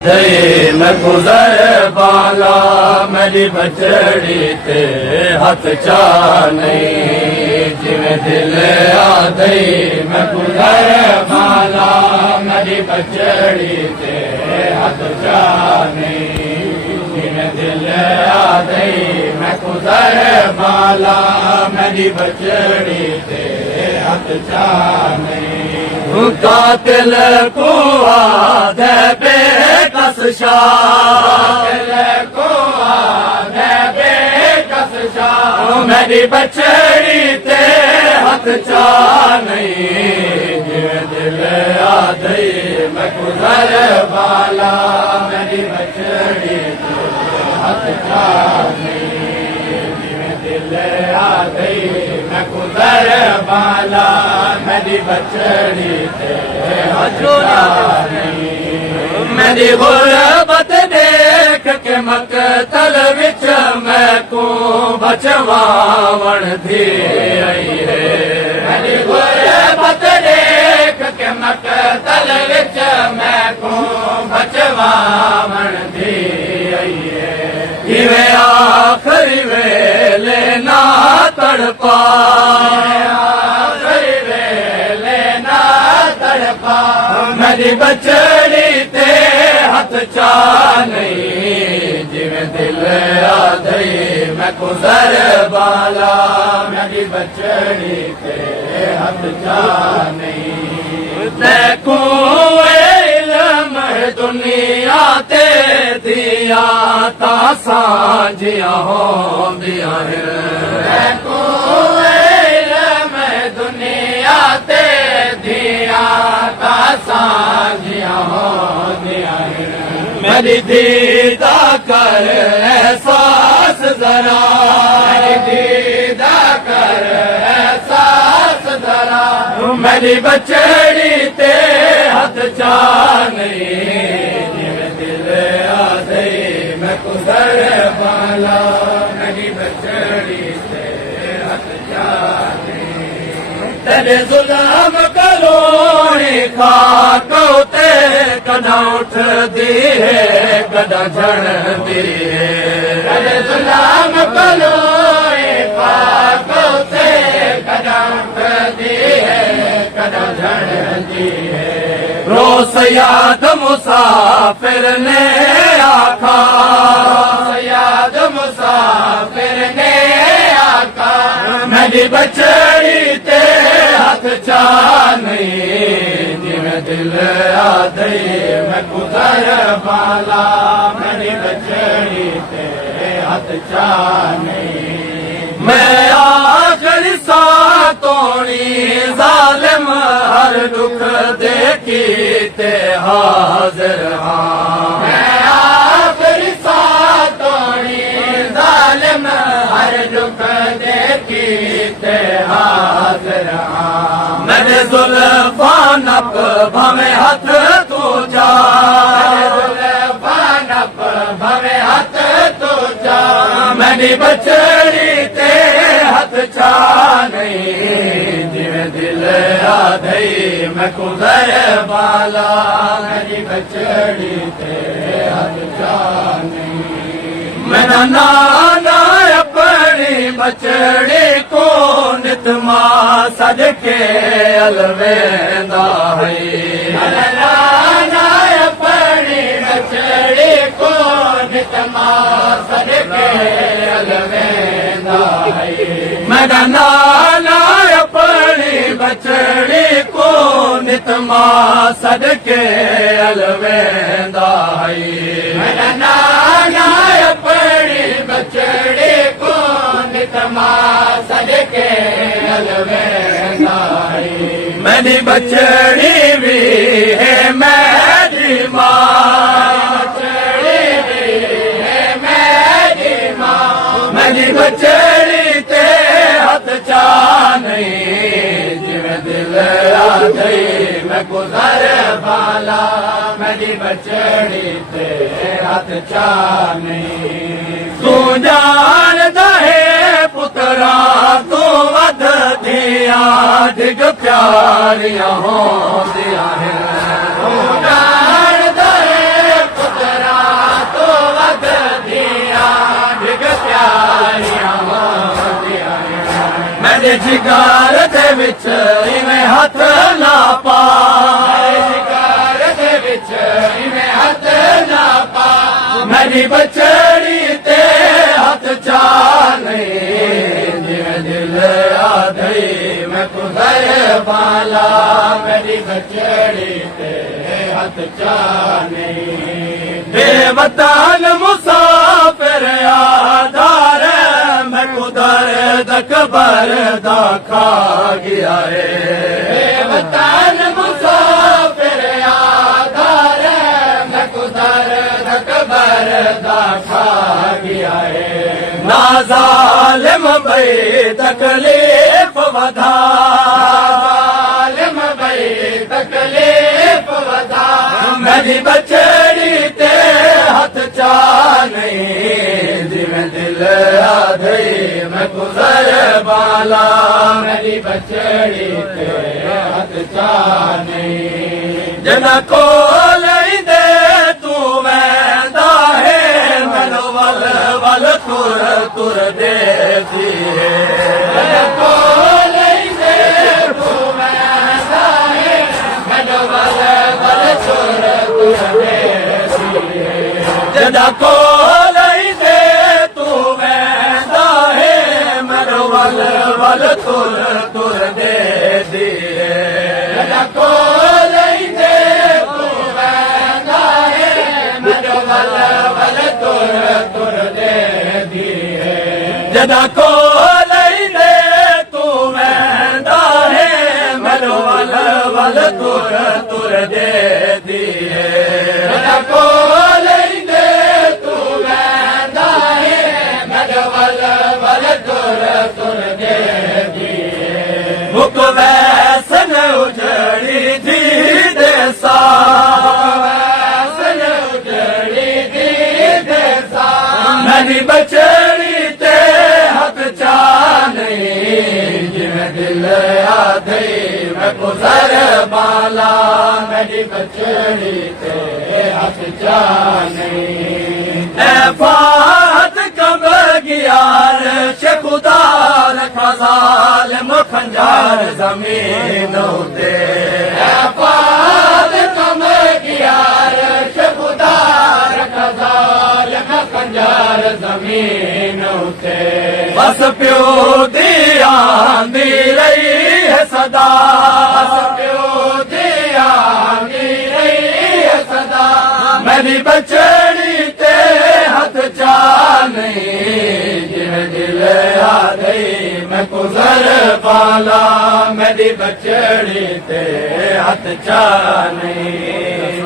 दे मैं गुजर बाला मेरी बचड़ी ते हथ चा नहीं जिमें दिल आ दई मैं गुजर बाला मेरी बचड़ी ते हथ चा नहीं जिमें दिल आ दई मैं गुजर बाला मेरी बचड़ी ते हथ चा नहीं कातिल को आधे बेकस शाह को आधे बेकस शाह मेरी बचड़ी ते हथ चा नहीं जिमें दिल आ गई मैं गुजर वाला मेरी बचड़ी ते हथ चा नहीं जिमें दिल आ गई मैं गुजर वाला मेरी बचड़ी ते हथ चा नहीं मेरी गुरबत देख के मकतल विच मैं को बचवावण थी आई है मेरी गुरबत देख के मकतल विच मैं को बचवावण थी आई है इवे आखिरी वेले ना तड़पा आखिरी वेले ना तड़पा मेरी बचड़ी ते हथ चा नहीं जिमें दिल आ गई मैं गुजर बाला मेरी बचड़ी ते हथ चा नहीं देखो इल्म दुनिया ते दिया ता सांझिया हो दिया देखो इल्म दुनिया ते दिया ता सांझिया हो दिया मेरी दीदा कर एहसास जरा मेरी दीदा कर एहसास जरा मेरी बचड़ी ते हथ चा नहीं जिमें दिल आ गई मैं गुजर वाला मेरी बचड़ी ते हथ चा नहीं तेरे जुल्म कलोनी खाको ते कदा उठ दी है कदा झड़ दी है तेरे जुल्म कलोनी खाको ते कदा उठ दी है कदा झड़ दी है रोस याद मुसाफिर ने आखा याद मुसाफिर ने आका मेरी बचड़ी ते हथ चा नहीं जिमें दिल आ गई मैं गुजर वाला मेरी बचड़ी ते हथ चा नहीं मैं आखिर सा तोड़ी जालिम हर दुख देखी ते हाजिर हाँ मैं आखिर सा तोड़ी जालिम हर दुख देखी ते हाजिर हाँ मेरे जुल्फान भवे हथ तू जा जुल्फान भवे हथ तू जा मेरी बचड़ी ते हथ चा नहीं जिमें दिल आ गई मैं गुजर वाला मेरी बचड़ी ते हथ चा नहीं मेरा नाना अपनी बचड़ी को नितमा सदके अलवेंदा है मेरा नाना अपनी बचड़ी को नितमा सदके अलवेंदा है मेरा नाना अपनी बचड़ी को नितमा सदके अलवेंदा है मेरा नाना अपनी बचड़ी को नितमा सदके अलवेंदा है मेरी बचड़ी भी है मेरी माँ बचड़ी भी है मेरी माँ मेरी बचड़ी ते हथ चा नहीं जिमें दिल आ गई मैं गुजर वाला मेरी बचड़ी ते हथ चा नहीं तू जान दे पुत्रा तू वध दिया डिग प्यारियां हो दिया है तू जान दे शिकार दे विच इवें हथ ना पा शिकार दे विच इवें हथ ना पा मेरी बछड़ी ते हथ चा नहीं जिवें दिल आधई मैं गुजर वाला मेरी बछड़ी ते हथ चा नहीं बेवतन मुसाफिर आधार मैं दर्द कबर दा खा गया है बेवतन मुसाफिर आधार मैं दर्द कबर दा खा गया है ना जालिम बई तकलीफ वधा जालिम बई तकलीफ वधा मेरी बछड़ी ते हथ चा नहीं जिवें दिल आधई मैं गुजर वाला मेरी बछड़ी ते हथ चा नहीं जना को लैंदे तू वैंदा है मैनू वल वल तुर तुर देती है जना को लैंदे तू वैंदा है मैनू वल वल तुर तुर देती है जना को लैंदे तू वैंदा है मैनू वल वल तुर तुर देती है जना को लैंदे तू वैंदा है मैनू वल वल तुर तुर देती है जना को लैंदे तू वैंदा है मैनू वल वल तुर तुर देती है जना को लैंदे तू वैंदा है मैनू वल वल तुर तुर देती है मुक वैसन उजड़ी थी देसा वैसन उजड़ी थी देसा मेरी बछड़ी ते हथ चा नहीं जिवें दिल आधई मैं गुजर वाला मेरी बछड़ी ते हथ चा नहीं ऐ फात कब गियार शे खुदा रखा ज़ालिम खंजार ज़मीन उते ऐ फात कब गियार शे खुदा रखा ज़ालिम खंजार ज़मीन उते बस प्यो दी आंदी रही है सदा बस प्यो दी आंदी रही है सदा मेरी बछड़ी ते हथ चा नहीं जिवें दिल आधई मैं गुजर वाला मेरी बछड़ी ते हथ चा नहीं